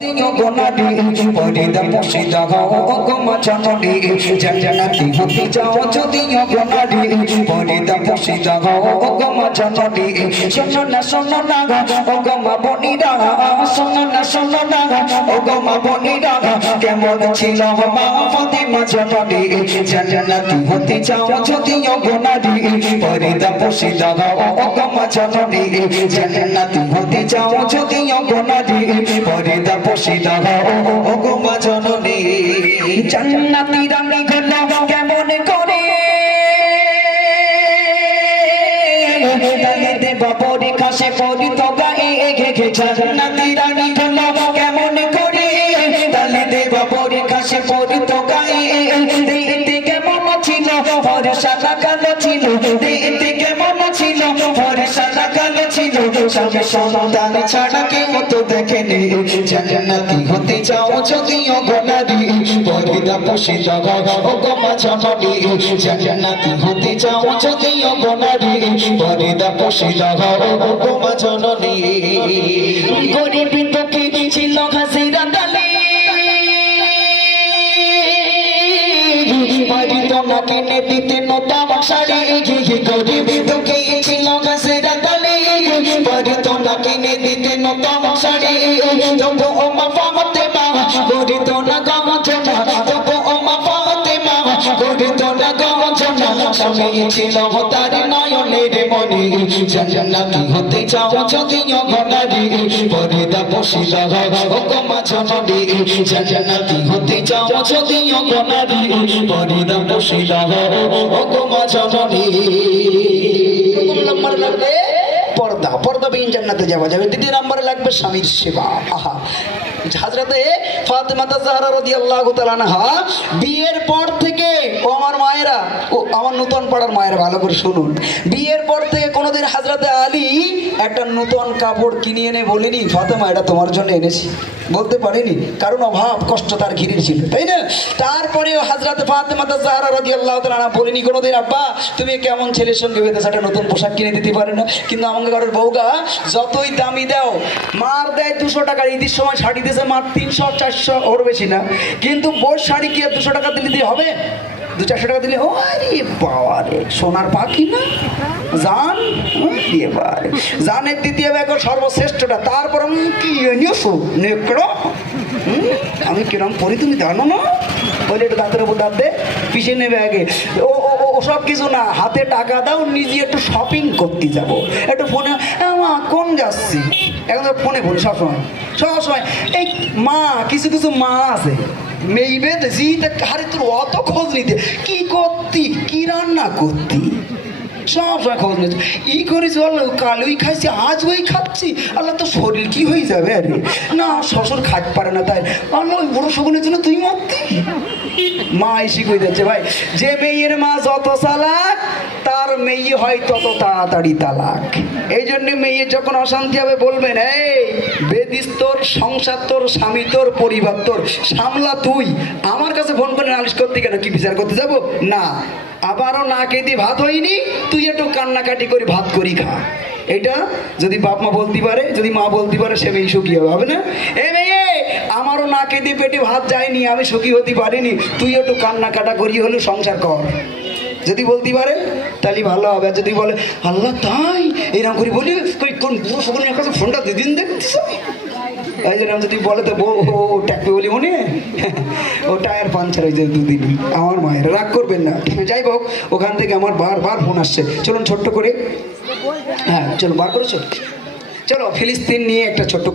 গোনাডি পরিদা পশিদা গমা জানডি জান্নাতি হতে যাও যদিও গোনাডি পরিদা পশিদা গমা জানডি শোনো না গমা বনিরা শোনো না গমা বনিরা কেমন ছিল মা ফাতিমা জানডি জান্নাতি হতে যাও যদিও গোনাডি পরিদা পশিদা গমা জানডি জান্নাতি হতে যাও যদিও গোনাডি পরিদা পশিদা ও গো মা জননী জান্নাতি রানী হলো কেমন করে দালে দেব পরীক্ষা সে পরিত গায়ে ঘে জান্নাতি রানী হলো কেমন করে দালে দেব পরীক্ষা সে পরিত গায়ে দেখতে কেমন ছিল ফর্সা কালো ছিল দেখতে কেমন ছিল ফর্সা কালো ছিল স্বামী সন্তান ছাড়া কেউ তো দেখেনি জান্নাতি হতে যাও যদিও গোনাডি পরিদা পশিদা ও গো মা জননী জান্নাতি হতে যাও যদিও গোনাডি পরিদা পশিদা ও গো মা জননী গরিব দুঃখী ছিল হাসিরা ডালে বাড়িত না কিনে দিতে নতুন শাড়ি গরিব দুঃখী ছিল হাসিরা ডালে বাড়িত না কিনে দিতে নতুন শাড়ি তবু ও মা ফাতেমা গরিত না গমজনা তবু ও মা ফাতেমা গরিত না গমজনা স্বামী ছিল তার নয়নের মনি জান্নাতি হতে যাও যদিও গোনাডি পরিদা পশিদা ও গো মা জননী জান্নাতি হতে যাও যদিও গোনাডি পরিদা পশিদা ও গো মা জননী নম্বর লাগবে পর্দা পর্দা বিহীন জান্নাতে যাওয়া যাবে। দ্বিতীয় নম্বরে লাগবে স্বামীর সেবা। আহা হযরতে ফাতেমা জাহরা রাদিয়াল্লাহু তাআলা আনহা বিয়ের পর থেকে ও আমার মায়েরা ও আমার নতুন পাড়ার মায়েরা ভালো করে শুনুন, বিয়ের পর থেকে কোনোদিন হযরতে আলী একটা নতুন কাপড় কিনে এনে বলেনি ফাতেমা এটা তোমার জন্য এনেছি, বলতে পারেনি, কারণ অভাব কষ্ট তার ঘিরে ছিল, তাই না? তারপরেও হযরতে ফাতেমা জাহরা রাদিয়াল্লাহু তাআলা আনহা বলেনি কোনোদিন আব্বা তুমি কেমন ছেলের সঙ্গে বেঁধেছো একটা নতুন পোশাক কিনে দিতে পারে না? কিন্তু আমাকে ঘরের বউগা যতই দামি দাও, মার দেয় 200 টাকা, ঈদের সময় শাড়ি দিয়েছে মার 300-400 ওর বেশি না, কিন্তু বউ শাড়ি কি আর 200 টাকা দিলে দিয়ে হবে? 200-400 টাকা দিলে ও আরে বাবা রে সোনার পাখি না জান দিয়ে বারে জানের দ্বিতীয় ব্যাগ সর্বশ্রেষ্ঠটা। তারপর কি নিয়েছো নেকড়ো আমি কিরম পরি তুমি জানো না? বলে একটু দাঁতের উপর দাঁত দে পিছিয়ে নেবে আগে ও সব কিছু না, হাতে টাকা দাও নিজে একটু শপিং করতে যাবো, একটু ফোনে মা কোন যাচ্ছি এখন ফোনে বলি সবসময় এই মা কিছু মা আছে মেয়ে দেখছি হারে তোর অত খোঁজ নিতে কি করতি কি রান্না করতি সব সময় খোঁজ নিতে ই করিস কাল ওই খাইছি আজ ওই খাচ্ছি আল্লাহ তো শরীর কি হয়ে যাবে আরে না শ্বশুর খাইতে পারে না তাই আল্লাহ ওই বড় শকুনের জন্য তুই মারতি মা এসে কই যাচ্ছে ভাই যে মেয়ের মা যত চালাক তার মেয়ে হয় তত তাড়াতাড়ি তালাক। এই জন্য মেয়ে যখন অশান্তি হবে বলবেন এই বেদিস তোর সংসার তোর স্বামী তোর পরিবার তোর সামলা তুই, আমার কাছে ফোন করে নালিশ করতে কেন কি বিচার করতে যাব না? আবারও না খেতে ভাত হয়নি তুই একটু কান্নাকাটি করে ভাত করি খা, এটা যদি বাপ মা বলতে পারে যদি মা বলতে পারে সে মেয়ে সুখী হবে না? এ মেয়ে আমারও না খেতে পেটে ভাত যায়নি আমি সুখী হতে পারিনি তুই একটু কান্নাকাটা করি হলে সংসার কর, যদি বলতে পারে তাহলে ভালো হবে। যদি বলে আল্লাহ তাই এরকম করি বলি কোন পুরো সকলের কাছে ফোনটা দিদিন দেখছিস এই জন্য যদি বলে তো বউ ও ট্যাকবে বলি মনে ও টায়ার পাঞ্চার হয়ে যায় দুদিন। আমার মায়ের রাগ করবেন না, যাই হোক ওখান থেকে আমার বারবার ফোন আসছে, চলুন ছোট্ট করে হ্যাঁ চলো বার করেছো চলো ফিলিস্তিন নিয়ে একটা ছোট্ট